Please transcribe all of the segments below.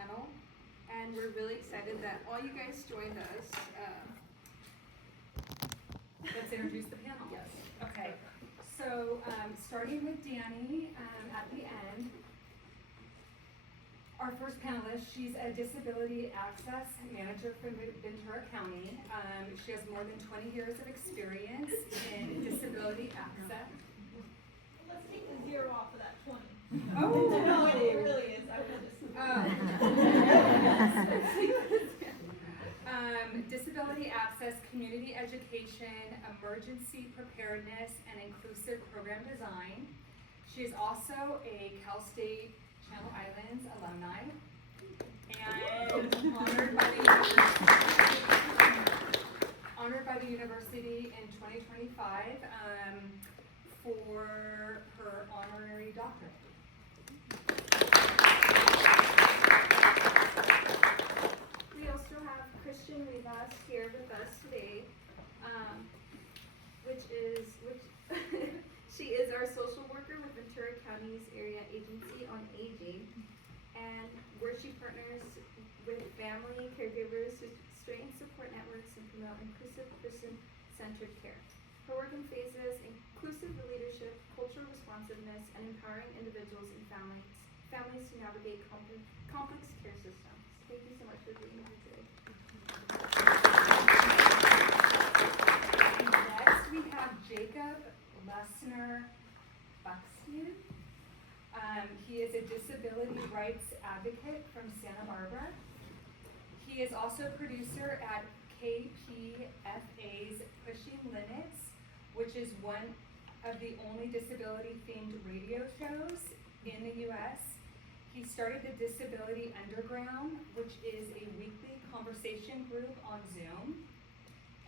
panel, and we're really excited that all you guys joined us. Let's introduce the panel. Yes. Okay, so starting with Danny at the end. Our first panelist, she's a disability access manager for Ventura County. She has more than 20 years of experience in disability access. Let's take the 0 off of that 20. Oh, no, it really is. I will just. Disability access, community education, emergency preparedness, and inclusive program design. She is also a Cal State Channel Islands alumni and honored by the university in 2025 for her honorary doctorate. We also have Christian Rivas here with us today, she is our social worker with Ventura County's Area Agency on Aging, and where she partners with family caregivers to strengthen support networks and promote inclusive person-centered care. Her work phases inclusive leadership, cultural responsiveness, and empowering individuals and families to navigate complex care systems. Thank you so much for being here today. Next, we have Jacob Lesner-Buxton. He is a disability rights advocate from Santa Barbara. He is also producer at KPFA's Pushing Limits, which is one of the only disability-themed radio shows in the U.S. He started the Disability Underground, which is a weekly conversation group on Zoom.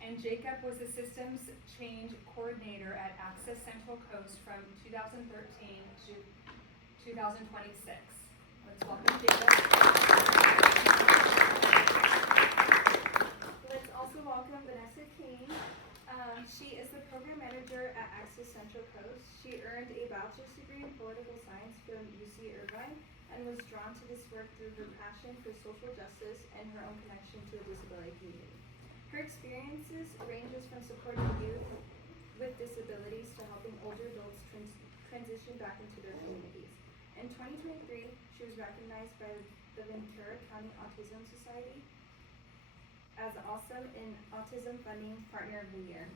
And Jacob was a systems change coordinator at Access Central Coast from 2013 to 2026. Let's welcome Jacob. Let's also welcome Vanessa King. She is the program manager at Access Central Coast. She earned a bachelor's degree in political science from UC Irvine and was drawn to this work through her passion for social justice and her own connection to the disability community. Her experiences ranges from supporting youth with disabilities to helping older adults transition back into their communities. In 2023, she was recognized by the Ventura County Autism Society as Awesome in Autism Funding Partner of the Year.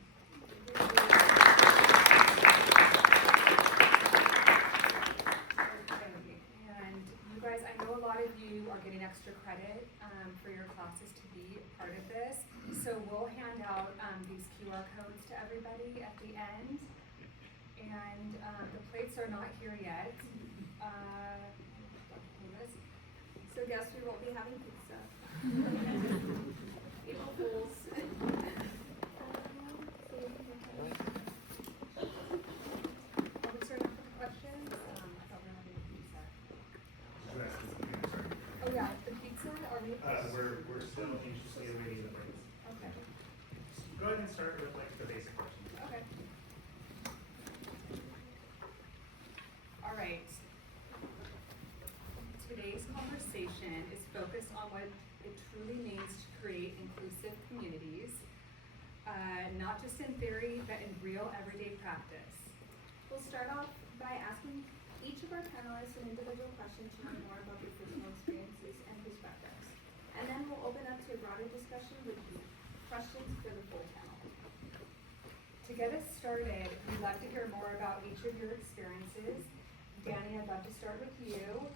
And you guys, I know a lot of you are getting extra credit for your classes to be part of this. So we'll hand out these QR codes to everybody at the end. And the plates are not here yet. So guess we won't be having pizza. April Fools. Are we starting off with the questions? I thought we were having pizza. Oh yeah, the pizza? Are we? We're still anxiously awaiting the plates. Okay. Go ahead and start with like the basic questions. Okay. All right. Today's conversation is focused on what it truly means to create inclusive communities, not just in theory, but in real everyday practice. We'll start off by asking each of our panelists an individual question to learn more about their personal experiences and perspectives. And then we'll open up to a broader discussion with questions for the full panel. To get us started, we'd love to hear more about each of your experiences. Danny, I'd love to start with you.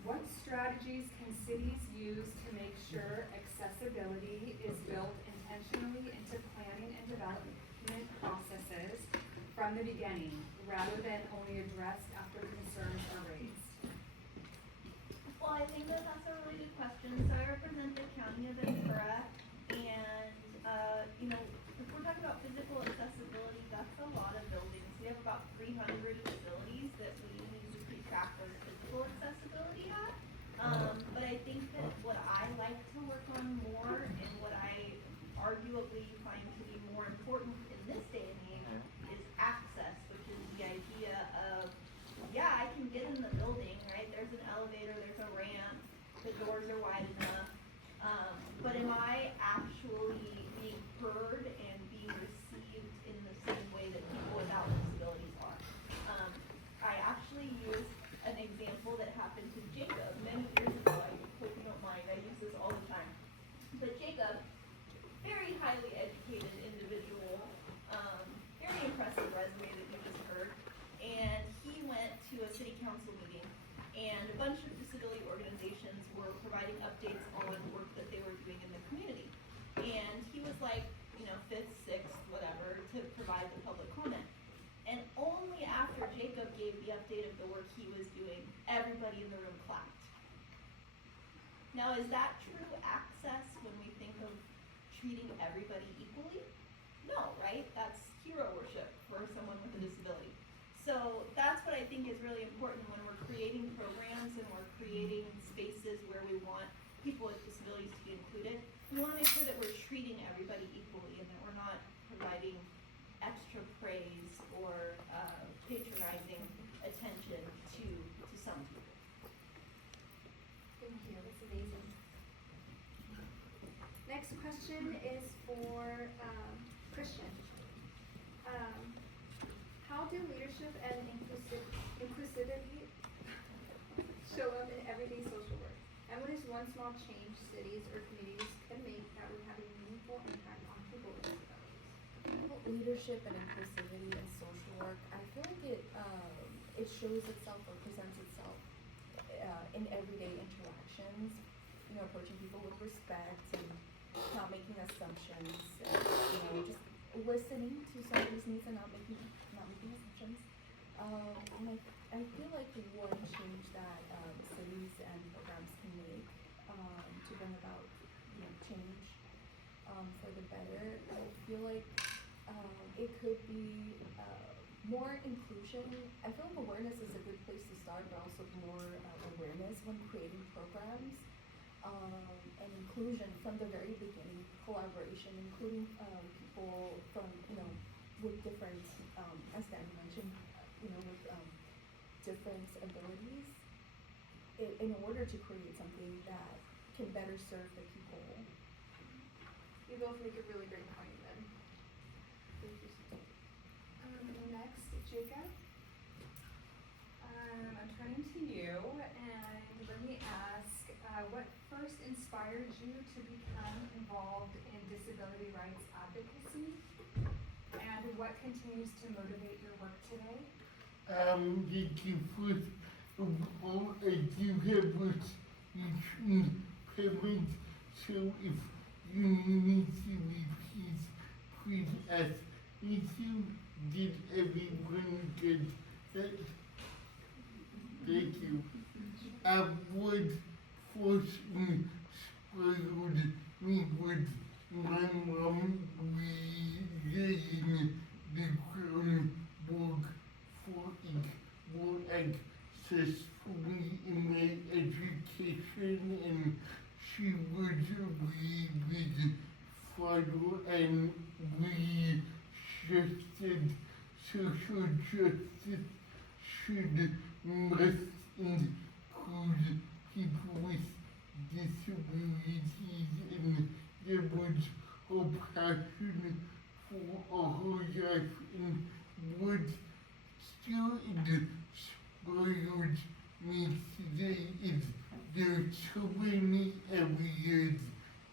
What strategies can cities use to make sure accessibility is built intentionally into planning and development processes from the beginning, rather than only addressed after concerns are raised? Well, I think that that's a really good question. So I represent the County of Ventura, and if we're talking about physical accessibility, that's a lot of buildings. We have about 300 facilities that we need to keep track of physical accessibility at. But I think that what I like to work on more, and what I arguably find to be more important in this day and age, is access, which is the idea of, yeah, I can get in the building, right? There's an elevator, there's a ramp, the doors are wide enough. But am I actually being heard and being received in the same way that people without disabilities are? I actually use an example that happened to Jacob many years ago. I hope you don't mind, I use this all the time. But Jacob, very highly educated individual, very impressive resume that you just heard, and he went to a city council meeting, and a bunch of disability organizations were providing updates on work that they were doing in the community. And he was like, you know, fifth, sixth, whatever, to provide the public comment. And only after Jacob gave the update of the work he was doing, everybody in the room clapped. Now, is that true access when we think of treating everybody equally? No, right? That's hero worship for someone with a disability. So that's what I think is really important when we're creating programs and we're creating spaces where we want people with disabilities to be included. We want to make sure that we're treating everybody equally and that we're not providing extra praise or patronizing attention to some people. Thank you, that's amazing. Next question is for Christian. How do leadership and inclusivity show up in everyday social work? And what is one small change cities or communities can make that would have a meaningful impact on people with disabilities? Well, leadership and inclusivity in social work, I feel like it shows itself or presents itself in everyday interactions. You know, approaching people with respect and not making assumptions. You know, just listening to somebody's needs and not making assumptions. And I feel like one change that cities and programs can make to bring about, you know, change for the better, I feel like it could be more inclusion. I feel like awareness is a good place to start, but also more awareness when creating programs. And inclusion from the very beginning, collaboration, including people from, you know, with different, as Dan mentioned, you know, with different abilities, in order to create something that can better serve the people. You both make a really great point then. Thank you so much. Next, Jacob. I'm turning to you, and let me ask, what first inspired you to become involved in disability rights advocacy, and what continues to motivate your work today? The first of all, I do have a speech impairment, so if you need to repeat, please ask me to. Did everyone get that? Thank you. What first inspired me was my mom laying the groundwork for equal access for me in my education, and she was with father, and we suggested social justice should must include people with disabilities, and there was a passion for a whole life, and what still inspires me today is there are so many areas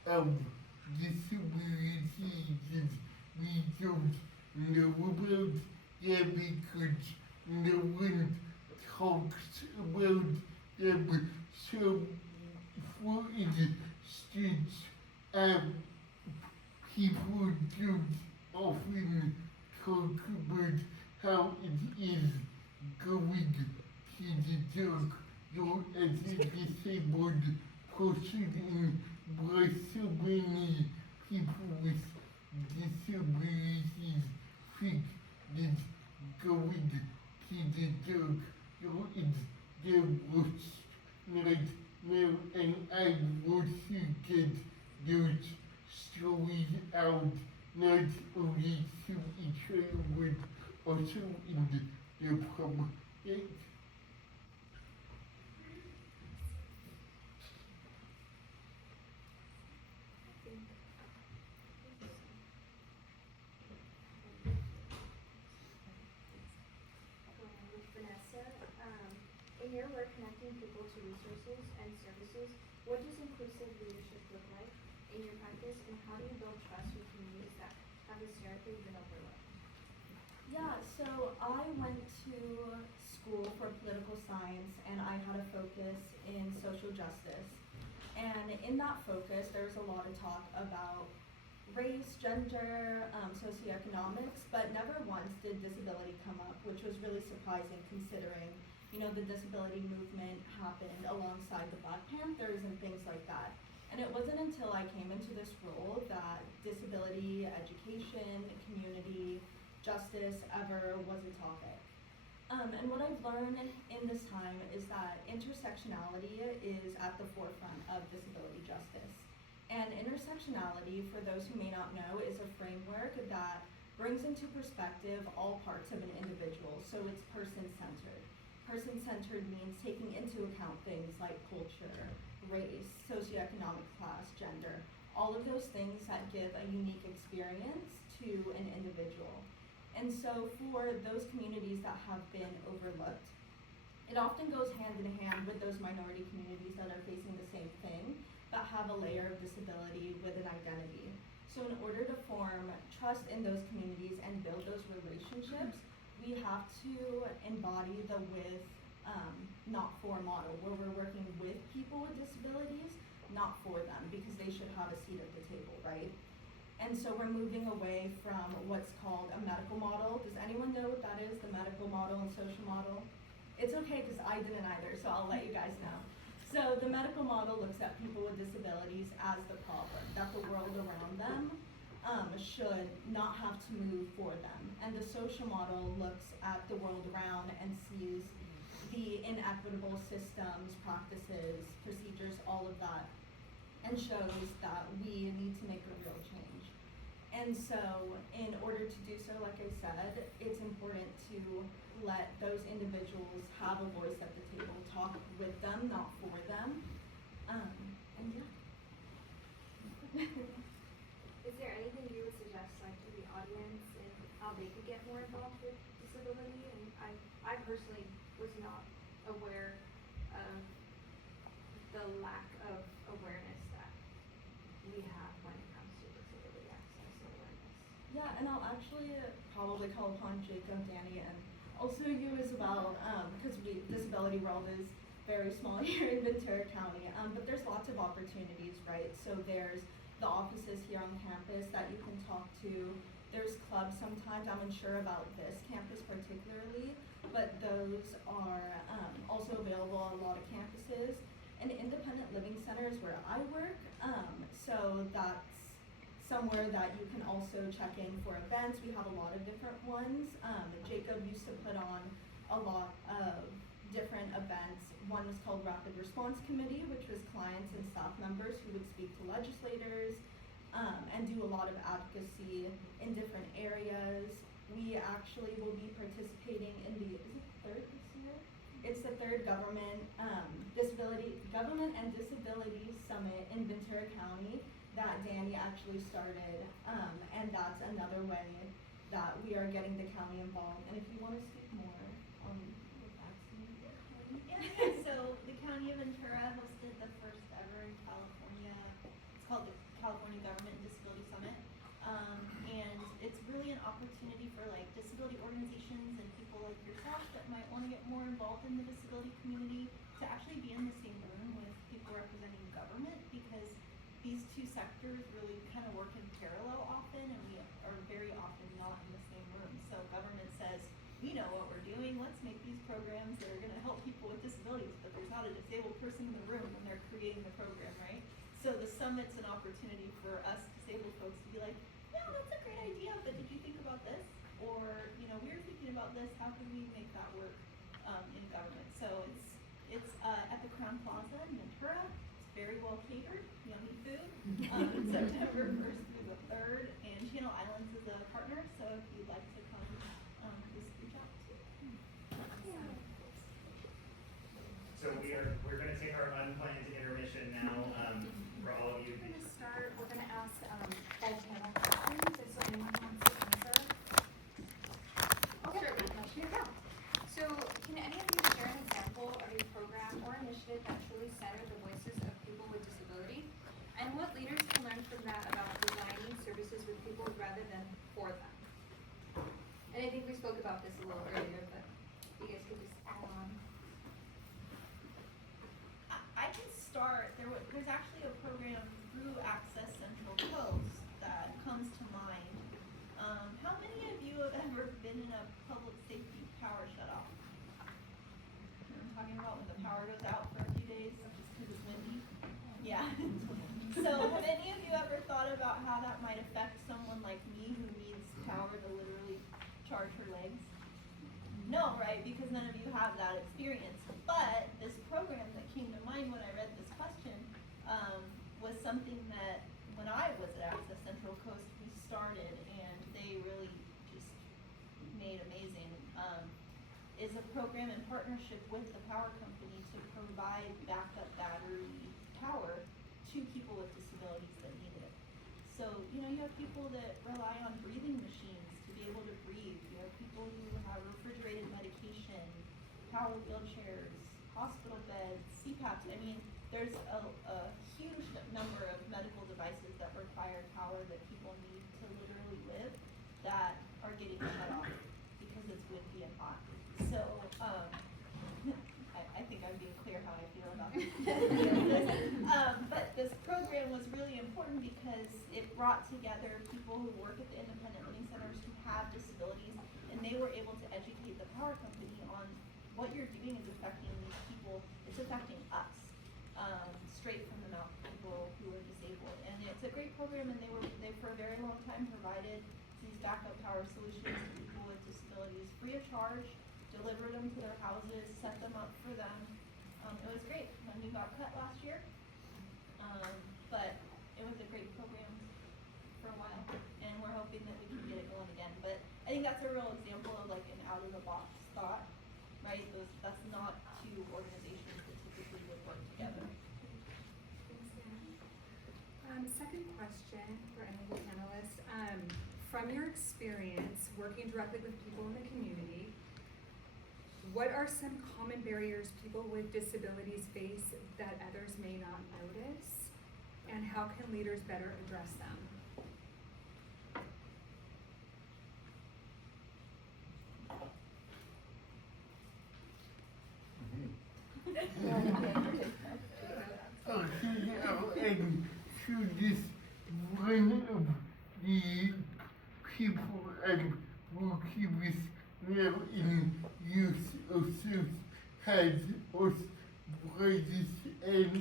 of disabilities that we don't know about, because no one talks about them. So, for instance, people don't often talk about how it is going to the doctor as a disabled person, and why so many people with disabilities think that going to the doctor is their worst nightmare, and I want to get those stories out, not only to each other, but also in the public. in your work connecting people to resources and services, what does inclusive leadership look like in your practice, and how do you build trust with communities that have historically been overlooked? Yeah, so I went to school for political science and I had a focus in social justice. And in that focus, there was a lot of talk about race, gender, socioeconomics, but never once did disability come up, which was really surprising considering, the disability movement happened alongside the Black Panthers and things like that. And it wasn't until I came into this role that disability, education, community, justice ever was a topic. And what I've learned in this time is that intersectionality is at the forefront of disability justice. And intersectionality, for those who may not know, is a framework that brings into perspective all parts of an individual, so it's person-centered. Person-centered means taking into account things like culture, race, socioeconomic class, gender, all of those things that give a unique experience to an individual. And so for those communities that have been overlooked, it often goes hand in hand with those minority communities that are facing the same thing, but have a layer of disability with an identity. So in order to form trust in those communities and build those relationships, we have to embody the with, not for model, where we're working with people with disabilities, not for them, because they should have a seat at the table, right? And so we're moving away from what's called a medical model. Does anyone know what that is, the medical model and social model? It's okay, because I didn't either, so I'll let you guys know. So the medical model looks at people with disabilities as the problem, that the world around them should not have to move for them. And the social model looks at the world around and sees the inequitable systems, practices, procedures, all of that, and shows that we need to make a real change. And so in order to do so, like I said, it's important to let those individuals have a voice at the table, talk with them, not for them. And yeah. Is there anything you would suggest, like, to the audience and how they could get more involved with disability? And I personally was not aware of the lack of awareness that we have when it comes to disability access and awareness. Yeah, and I'll actually probably call upon Jacob, Danny, and also you as well, because Disability World is very small here in Ventura County, but there's lots of opportunities, right? So there's the offices here on campus that you can talk to. There's clubs sometimes, I'm unsure about this campus particularly, but those are also available at a lot of campuses. And independent living centers where I work, so that's somewhere that you can also check in for events. We have a lot of different ones. Jacob used to put on a lot of different events. One was called Rapid Response Committee, which was clients and staff members who would speak to legislators and do a lot of advocacy in different areas. We actually will be participating in the, is it third this year? It's the third Government and Disability Summit in Ventura County that Danny actually started, and that's another way that we are getting the county involved. And if you want to speak more on what that's Yeah, so the County of Ventura hosted the first ever in California, it's called the California Government and Disability Summit. And it's really an opportunity for like disability organizations and people like yourself that might want to get more involved in the disability community to actually be in the same room with people representing government, because these two sectors really kind of work in parallel often, and we are very often not in the same room. So government says, we know what we're doing, let's make these programs that are going to help people with disabilities, but there's not a disabled person in the room when they're creating the program, right? So the summit's an opportunity for us disabled folks to be like, yeah, that's a great idea, but did you think about this? Or, we were thinking about this, how can we make that work in government? So it's at the Crown Plaza in Ventura. It's very well catered, yummy food. September 1st through the 3rd, and Channel Islands is a partner, so if you'd like to come, please reach out to me. So we're gonna take our unplanned intermission now, for all of you. We're gonna start, we're gonna ask all panel questions, if so anyone wants to answer. Okay, here we go. So can any of you share an example of a there's actually a program through Access Central Coast that comes to mind. How many of you have ever been in a public safety power shutoff? You know what I'm talking about, when the power goes out for a few days just because it's windy? Yeah. So have any of you ever thought about how that might affect someone like me who needs power to literally charge her legs? No, right? Because none of you have that experience. But this program that came to mind when I read this question was something that when I was at Access Central Coast we started, and they really just made amazing. Is a program in partnership with the power company to provide backup battery power to people with disabilities that need it. So, you know, you have people that rely on breathing machines to be able to breathe. You have people who have refrigerated medication, power wheelchairs, hospital beds, CPAPs. I mean, there's a huge number of medical devices that require power that people need to literally live that are getting shut off because it's windy and hot. So, I think I'm being clear how I feel about this. But this program was really important because it brought together people who work at the independent living centers who have disabilities, and they were able to educate the power company on what you're doing is affecting these people. It's affecting us, straight from the mouth of people who are disabled. And it's a great program, and they for a very long time provided these backup power solutions to people with disabilities free of charge, delivered them to their houses, set them up for them. It was great when we got cut last year, but it was a great program for a while, and we're hoping that we can get it going again. But I think that's a real example of like an out of the box thought, right? That's not two organizations that typically would work together. Second question for any of the panelists. From your experience working directly with people in the community, what are some common barriers people with disabilities face that others may not notice? And how can leaders better address them? And to this one of the people I'm working with now in youth also has us brothers and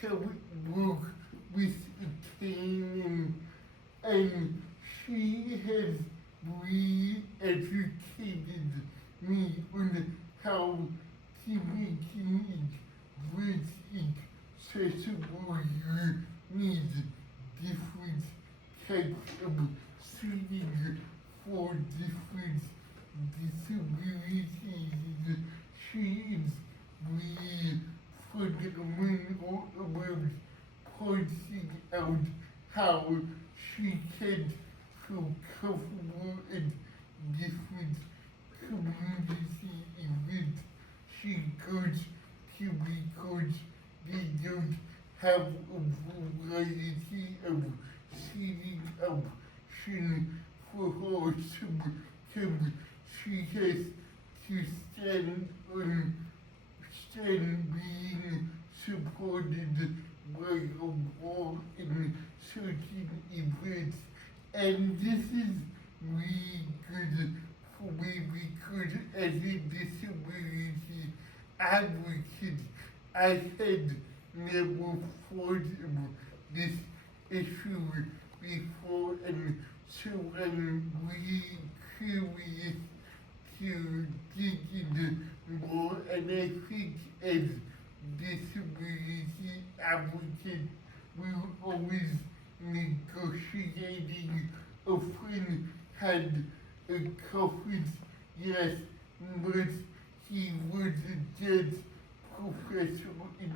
can work with a team, and she has re-educated me on how to make it with accessible. You need different types of training for different disabilities. She is really phenomenal about pointing out how she can feel comfortable at different community events she goes to because they don't have a variety of seating options for her. Sometimes she has to stand being supported by a wall in certain events. And this is really good for me because as a disability advocate, I had never thought of this issue before, and so I'm really curious to dig in more. And I think as disability advocates, we're always negotiating. A friend had a conference, yes, but he was just professional in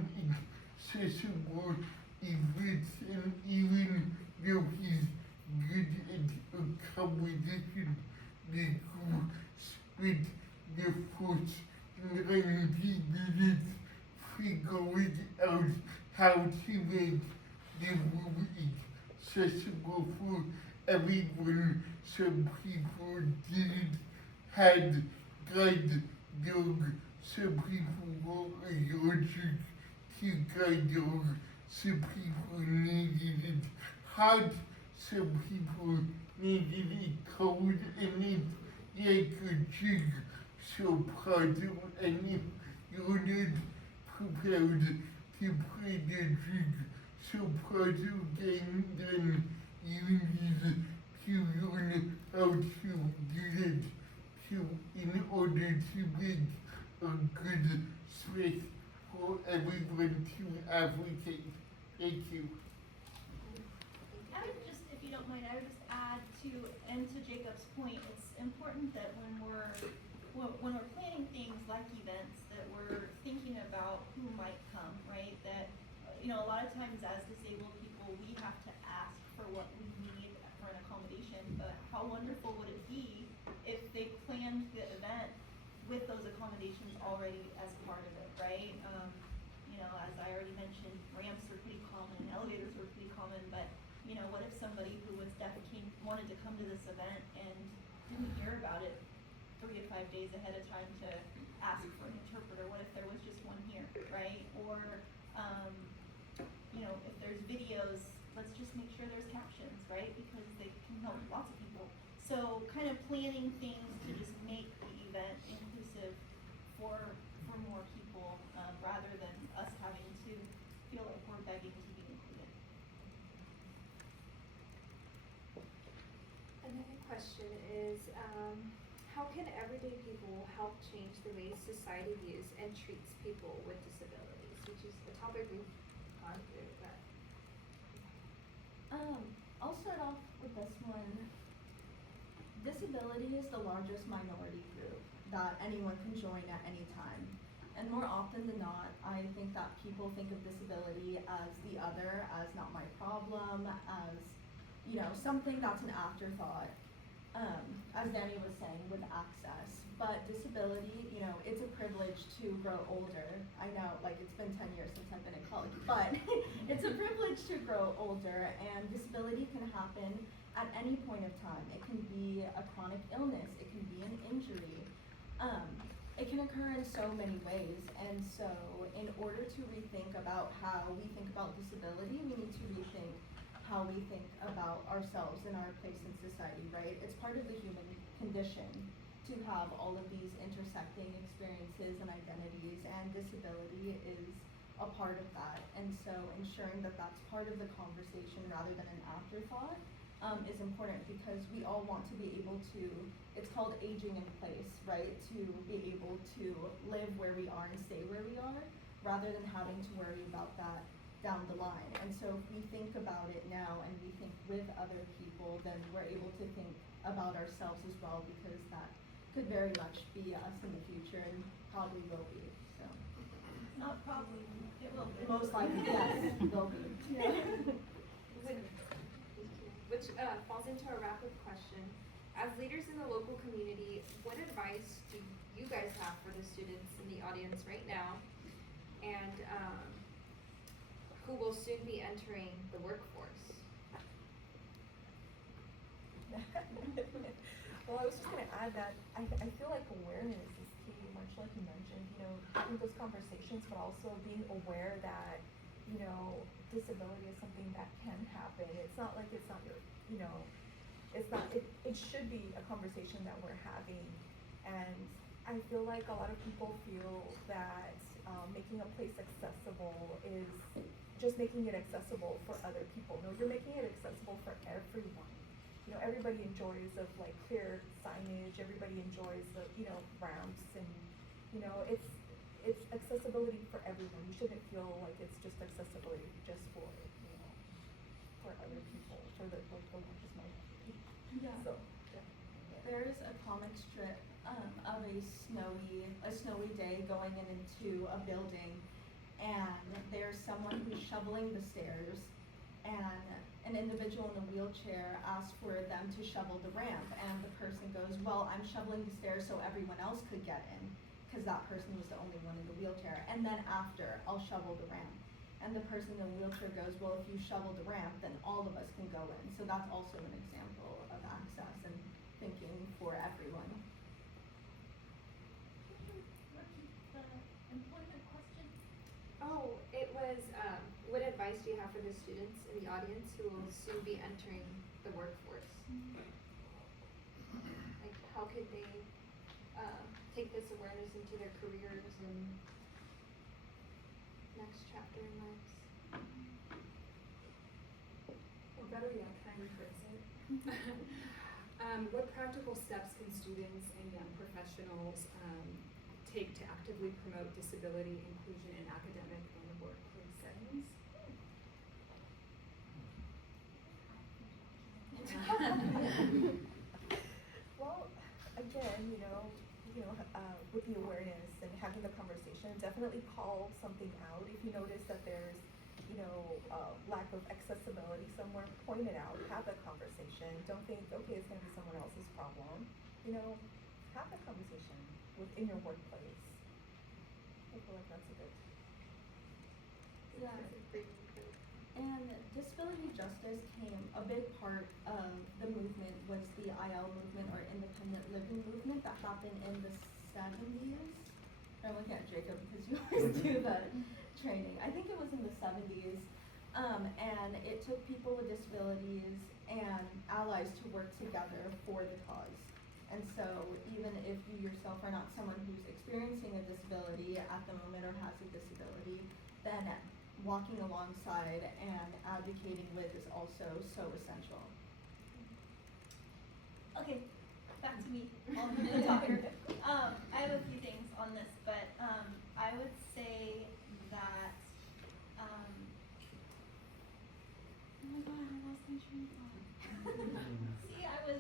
accessible events, and even though he's good at accommodation, the group spent the first 90 minutes figuring out how to make the room accessible for everyone. Some people didn't had guide dog, some people were allergic to guide some people needed it hard, some people needed it cold, and it like a jig so puzzle, and if you're not prepared to play the jig so puzzle game, then you need to learn how to do it to in order to make a good space for everyone to advocate. Thank you. I would just, if you don't mind, I would just add to Jacob's point, it's important that when we're planning things like events, that we're thinking about who might come, right? That, a lot of times as disabled people, we have to ask for what we need for an accommodation, but how wonderful would it be if they planned the event with those accommodations already as part of it, right? As I already mentioned, ramps are pretty common, elevators are pretty common, but what if somebody who was deaf wanted to come to this event and didn't hear about it 3 to 5 days ahead of time to ask for an interpreter? What if there was just one here, right? Or, if there's videos, let's just make sure there's captions, right? Because they can help lots of people. So kind of planning things to just make the event inclusive for more people, rather than us having to feel like we're begging to be included. Another question is, how can everyday people help change the way society views and treats people with disabilities, which is a topic we've gone through, but. I'll start off with this one. Disability is the largest minority group that anyone can join at any time. And more often than not, I think that people think of disability as the other, as not my problem, as, something that's an afterthought. As Danny was saying, with access. But disability, it's a privilege to grow older. I know, it's been 10 years since I've been in college, but it's a privilege to grow older, and disability can happen at any point of time. It can be a chronic illness, it can be an injury. It can occur in so many ways, and so in order to rethink about how we think about disability, we need to rethink how we think about ourselves and our place in society, right? It's part of the human condition to have all of these intersecting experiences and identities, and disability is a part of that. And so ensuring that that's part of the conversation rather than an afterthought is important, because we all want to be able to, it's called aging in place, right? To be able to live where we are and stay where we are, rather than having to worry about that down the line. And so if we think about it now and we think with other people, then we're able to think about ourselves as well, because that could very much be us in the future, and probably will be, so. Not probably, it will be. Most likely, yes, will be. Which falls into a wrap-up question. As leaders in the local community, what advice do you guys have for the students in the audience right now, and who will soon be entering the workforce? Well, I was just gonna add that I feel like awareness is key, much like you mentioned, having those conversations, but also being aware that, disability is something that can happen. It's not like it's not your, it should be a conversation that we're having. And I feel like a lot of people feel that making a place accessible is just making it accessible for other people. No, you're making it accessible for everyone. Everybody enjoys of clear signage, everybody enjoys the, ramps, and, it's accessibility for everyone. You shouldn't feel like it's just accessibility just for, for other people, for the largest minority. Yeah. So, yeah. There's a comic strip of a snowy day going into a building, and there's someone who's shoveling the stairs, and an individual in a wheelchair asks for them to shovel the ramp, and the person goes, well, I'm shoveling the stairs so everyone else could get in, because that person was the only one in the wheelchair, and then after, I'll shovel the ramp. And the person in the wheelchair goes, well, if you shovel the ramp, then all of us can go in. So that's also an example of access and thinking for everyone. Can you repeat the employment question? Oh, it advice do you have for the students in the audience who will soon be entering the workforce? Like, how could they take this awareness into their careers and next chapter in lives? Or better yet, can I rephrase it? What practical steps can students and young professionals take to actively promote disability inclusion in academic and workplace settings? Well, again, with the awareness and having the conversation, definitely call something out. If you notice that there's, lack of accessibility somewhere, point it out, have the conversation. Don't think, okay, it's gonna be someone else's problem. Have the conversation within your workplace. I feel like that's a good. Yeah. That's a great approach. And disability justice came, a big part of the movement was the IL movement or independent living movement that happened in the 70s. I'm looking at Jacob because you always do the training. I think it was in the 70s. And it took people with disabilities and allies to work together for the cause. And so even if you yourself are not someone who's experiencing a disability at the moment or has a disability, then walking alongside and advocating with is also so essential. Okay, back to me. I'll be the talker. I have a few things on this, but I would say that oh my god, I lost my train of thought. See, I was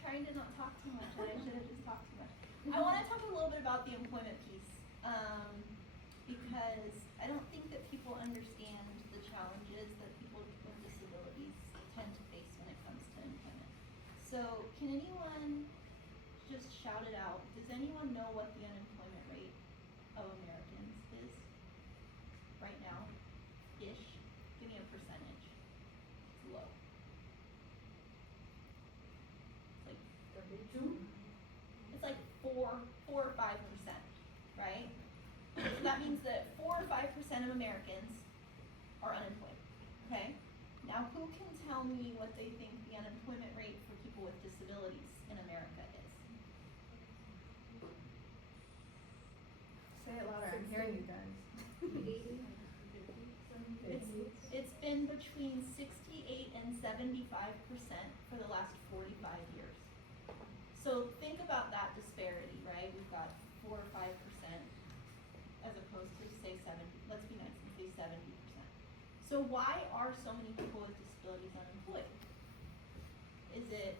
trying to not talk too much, and I should have just talked too much. I want to talk a little bit about the employment piece, because I don't think that people understand the challenges that people with disabilities tend to face when it comes to employment. So, can anyone just shout it out? Does anyone know what the unemployment rate of Americans is right now? Ish. Give me a percentage. It's low. It's like 4 or 5%, right? So that means that 4 or 5% of Americans are unemployed. Okay? Now, who can tell me what they think the unemployment rate for people with disabilities in America is? Say it louder. I'm hearing you guys. It's been between 68 and 75% for the last 45 years. So think about that disparity, right? We've got 4 or 5% as opposed to say 70. Let's be nice and say 70%. So why are so many people with disabilities unemployed? Is it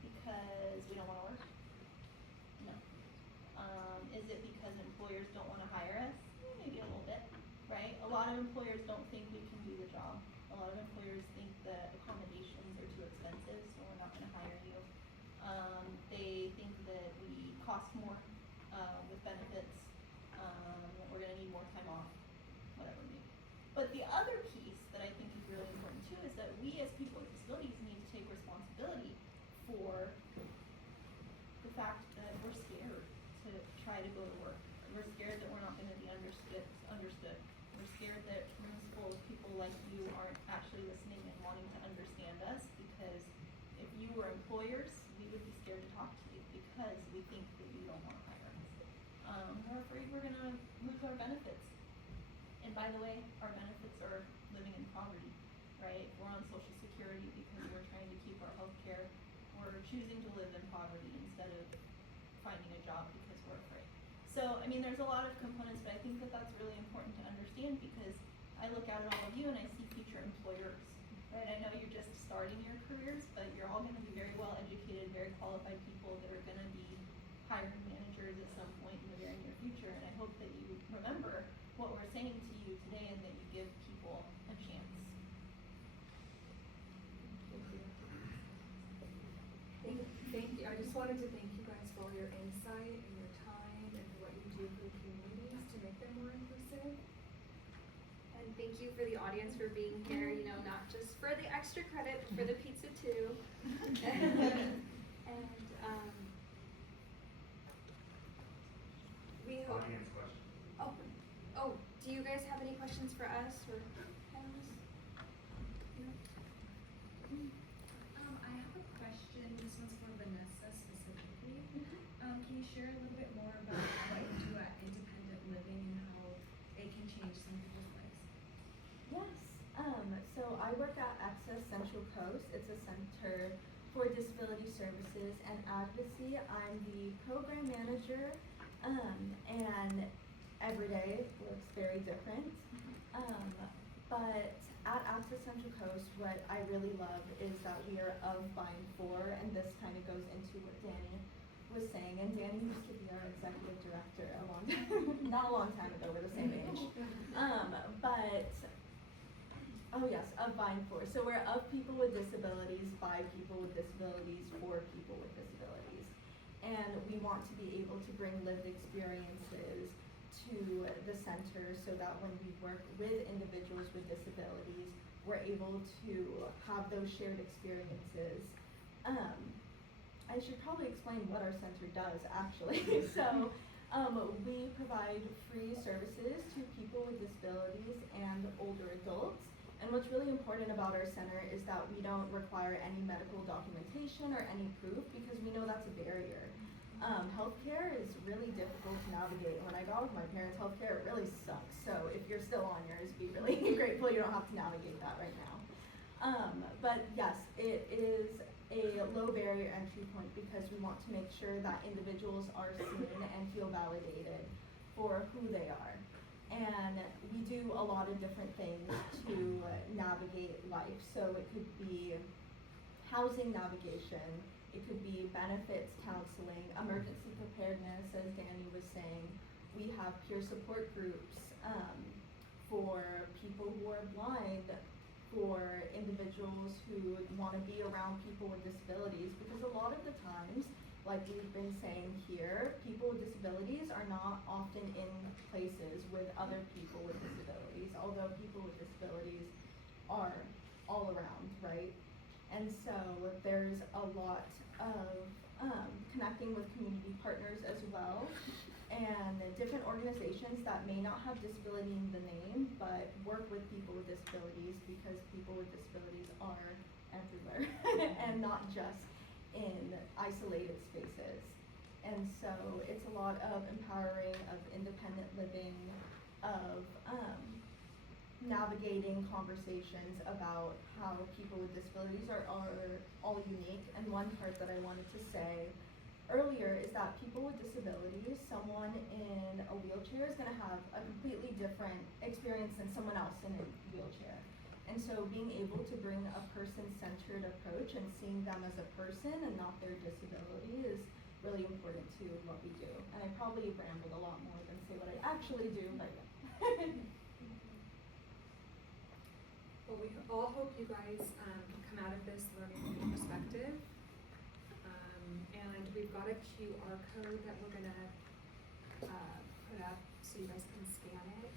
because we don't want to work? No. Is it because employers don't want to hire us? Maybe a little bit, right? A lot of employers don't think we can do the job. A lot of employers think that accommodations are too expensive, so we're not going to hire you. They think that we cost more with benefits. We're going to need more time off, whatever maybe. But the other piece that I think is really important too is that we as people with disabilities need to take responsibility for the fact that we're scared to try to go to work. We're scared that we're not going to be understood. We're scared that rooms full of people like you aren't actually listening and wanting to understand us, because if you were employers, we would be scared to talk to you because we think that you don't want to hire us. We're afraid we're going to lose our benefits. And by the way, our benefits are living in poverty, right? We're on Social Security because we're trying to keep our health care. We're choosing to live in poverty instead of finding a job because we're afraid. So, I mean, there's a lot of components, but I think that that's really important to understand, because I look out at all of you and I see future employers, right? I know you're just starting your careers, but you're all going to be very well educated, very qualified people that are going to be hiring managers at some point in the very near future. And I hope that you remember what we're saying to you today and that you give people a chance. Thank you. I just wanted to thank you guys for all your insight and your time and for what you do for the communities to make them more inclusive. And thank you for the audience for being here, not just for the extra credit, but for the pizza too. And we hope. Audience question. Oh, do you guys have any questions for us? Or okay. shows. I have a question, this one's for Vanessa specifically. Can you share a little bit more about what you do at Independent Living and how it can change some people's lives? Yes. So I work at Access Central Coast. It's a center for disability services and advocacy. I'm the program manager, and every day looks very different. But at Access Central Coast, what I really love is that we are of Bind 4, and this kind of goes into what Danny was saying. And Danny used to be our executive director a long time, not a long time ago, we're the same age. Oh yes, of Bind 4. So we're of people with disabilities, by people with disabilities, for people with disabilities. And we want to be able to bring lived experiences to the center so that when we work with individuals with disabilities, we're able to have those shared experiences. I should probably explain what our center does actually. So we provide free services to people with disabilities and older adults. And what's really important about our center is that we don't require any medical documentation or any proof because we know that's a barrier. Healthcare is really difficult to navigate. When I got with my parents' healthcare, it really sucks. So if you're still on yours, be really grateful you don't have to navigate that right now. But yes, it is a low barrier entry point because we want to make sure that individuals are seen and feel validated for who they are. And we do a lot of different things to navigate life. So it could be housing navigation, it could be benefits counseling, emergency preparedness, as Danny was saying. We have peer support groups for people who are blind, for individuals who want to be around people with disabilities, because a lot of the times, like we've been saying here, people with disabilities are not often in places with other people with disabilities, although people with disabilities are all around, right? And so there's a lot of connecting with community partners as well, and different organizations that may not have disability in the name, but work with people with disabilities because people with disabilities are everywhere and not just in isolated spaces. And so it's a lot of empowering, of independent living, of navigating conversations about how people with disabilities are all unique. And one part that I wanted to say earlier is that people with disabilities, someone in a wheelchair is going to have a completely different experience than someone else in a wheelchair. And so being able to bring a person-centered approach and seeing them as a person and not their disability is really important to what we do. And I probably rambled a lot more than say what I actually do, but yeah. Well, we all hope you guys come out of this learning from your perspective. And we've got a QR code that we're gonna put up so you guys can scan it.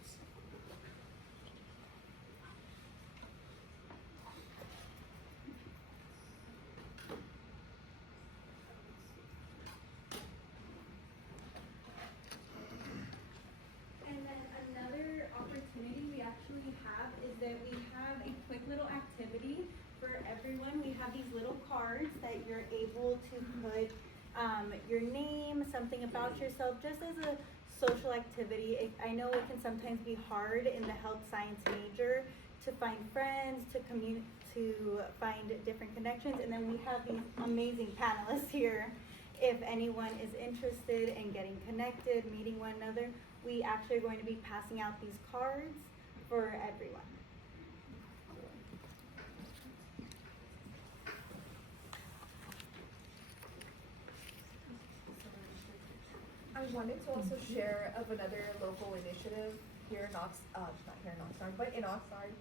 And then another opportunity we actually have is that we have a quick little activity for everyone. We have these little cards that you're able to put your name, something about yourself, just as a social activity. I know it can sometimes be hard in the health science major to find friends, to find different connections, and then we have these amazing panelists here. If anyone is interested in getting connected, meeting one another, we actually are going to be passing out these cards for everyone. I wanted to also share of another local initiative here in not here in Oxnard, but in Oxnard,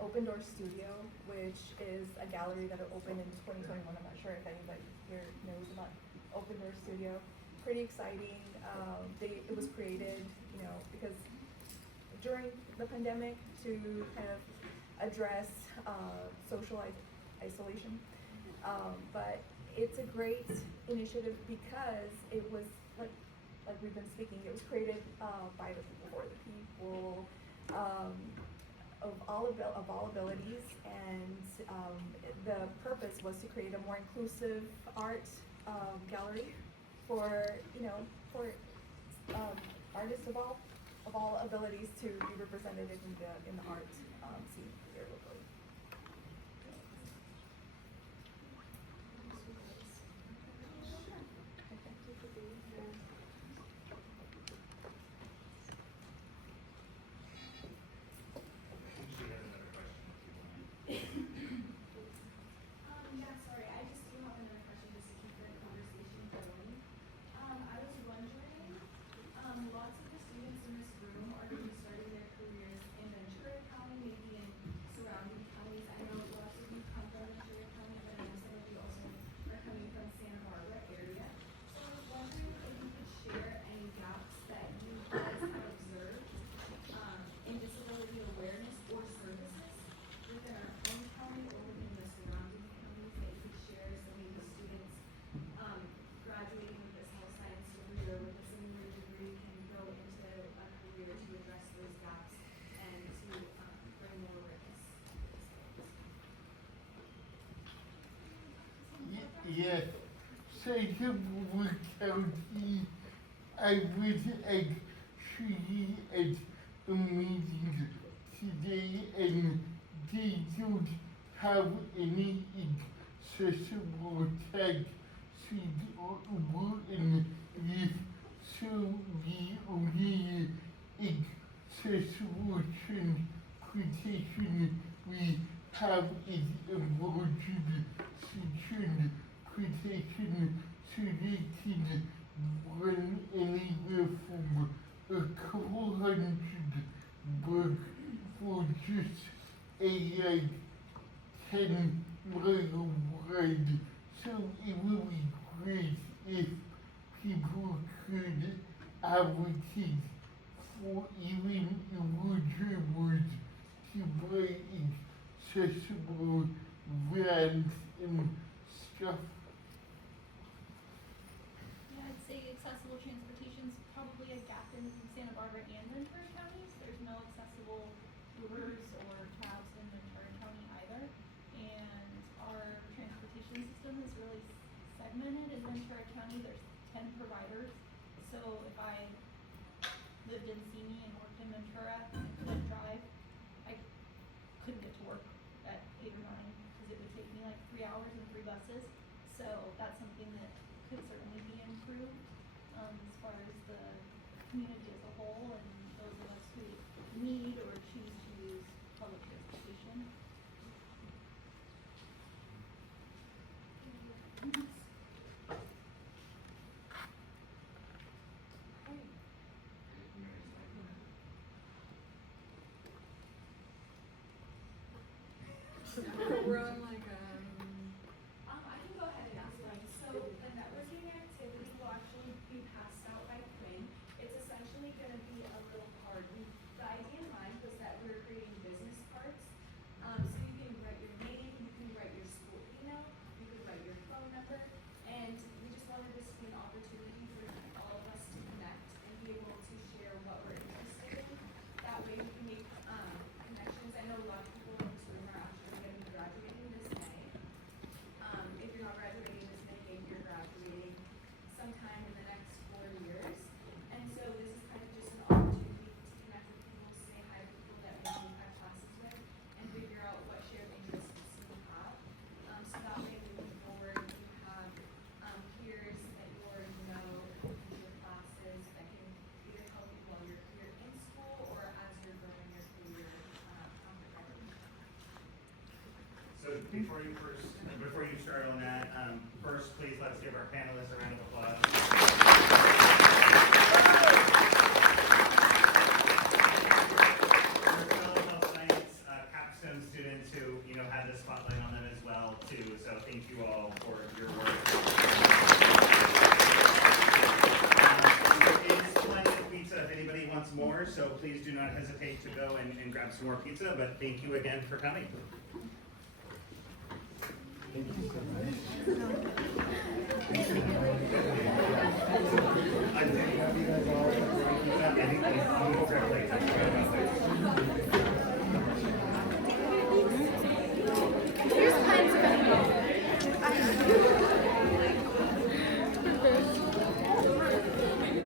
Open Door Studio, which is a gallery that opened in 2021. I'm not sure if anybody here knows about Open Door Studio. Pretty exciting. It was created, because during the pandemic to kind of address social isolation. But it's a great initiative because it was like we've been speaking, it was created by the people for the people. of all abilities, and the purpose was to create a more inclusive art gallery for artists of all abilities to be represented in the art scene here locally. She has another question if you want. Yeah, sorry, I just do have another question just to keep the conversation going. I was wondering, lots of the students in this room are going to be starting their careers in Ventura County, maybe in surrounding counties. I know lots of you come from Ventura County, but I know some of you also are coming from Santa Barbara area. So I was wondering if you could share any gaps that you guys have observed in disability awareness or services within our own county or within the surrounding counties that you could share, so maybe students graduating with this health science degree or with a similar degree can go into a career to address those gaps and to bring more awareness. Yes, Santa Barbara County, I was actually at a meeting today, and they don't have any accessible tech and if so the only accessible transportation we have is emergency transportation, so they can run anywhere from a couple hundred bucks for just a 10-mile ride. So it would be great if people could advocate for even woodworkers to buy accessible vans and stuff. Yeah, I'd say accessible transportation's probably a gap in Santa Barbara and Ventura counties. There's no accessible Ubers or cabs in Ventura County either. And our transportation system is really segmented in Ventura County. There's 10 providers. So if I lived in Simi and worked in Ventura and couldn't drive, I couldn't get to work at 8 or 9 because it would take me like 3 hours and 3 buses. So that's something that could certainly be improved as far as the community as a whole and those of us who need or choose to use public transportation. We're on like I can go ahead and ask one. So the networking activity will actually be passed out by Quinn. It's essentially going to be a little card. The idea in mind was that we were creating business cards. So you can write your name, you can write your school email, you can write your phone number, and we just wanted this to be an opportunity for all of us to connect and be able to share what we're interested in. That way we can make connections. I know a lot of people in this room are actually going to be graduating this May. If you're not graduating this May, maybe you're graduating sometime in the next 4 years. And so this is kind of just an opportunity to connect with people, to say hi to people that maybe you've had classes with, and figure out what shared interests you have. So that way moving forward, you have peers that you already know in your classes that can either help you while you're here in school or as you're growing your career after graduation. So before you start on that, first please let's give our panelists a round of applause. Our fellow health science capstone students who had the spotlight on them as well too. So thank you all for your work. There is plenty of pizza if anybody wants more. So please do not hesitate to go and grab some more pizza. But thank you again for coming. Thank you so much. I think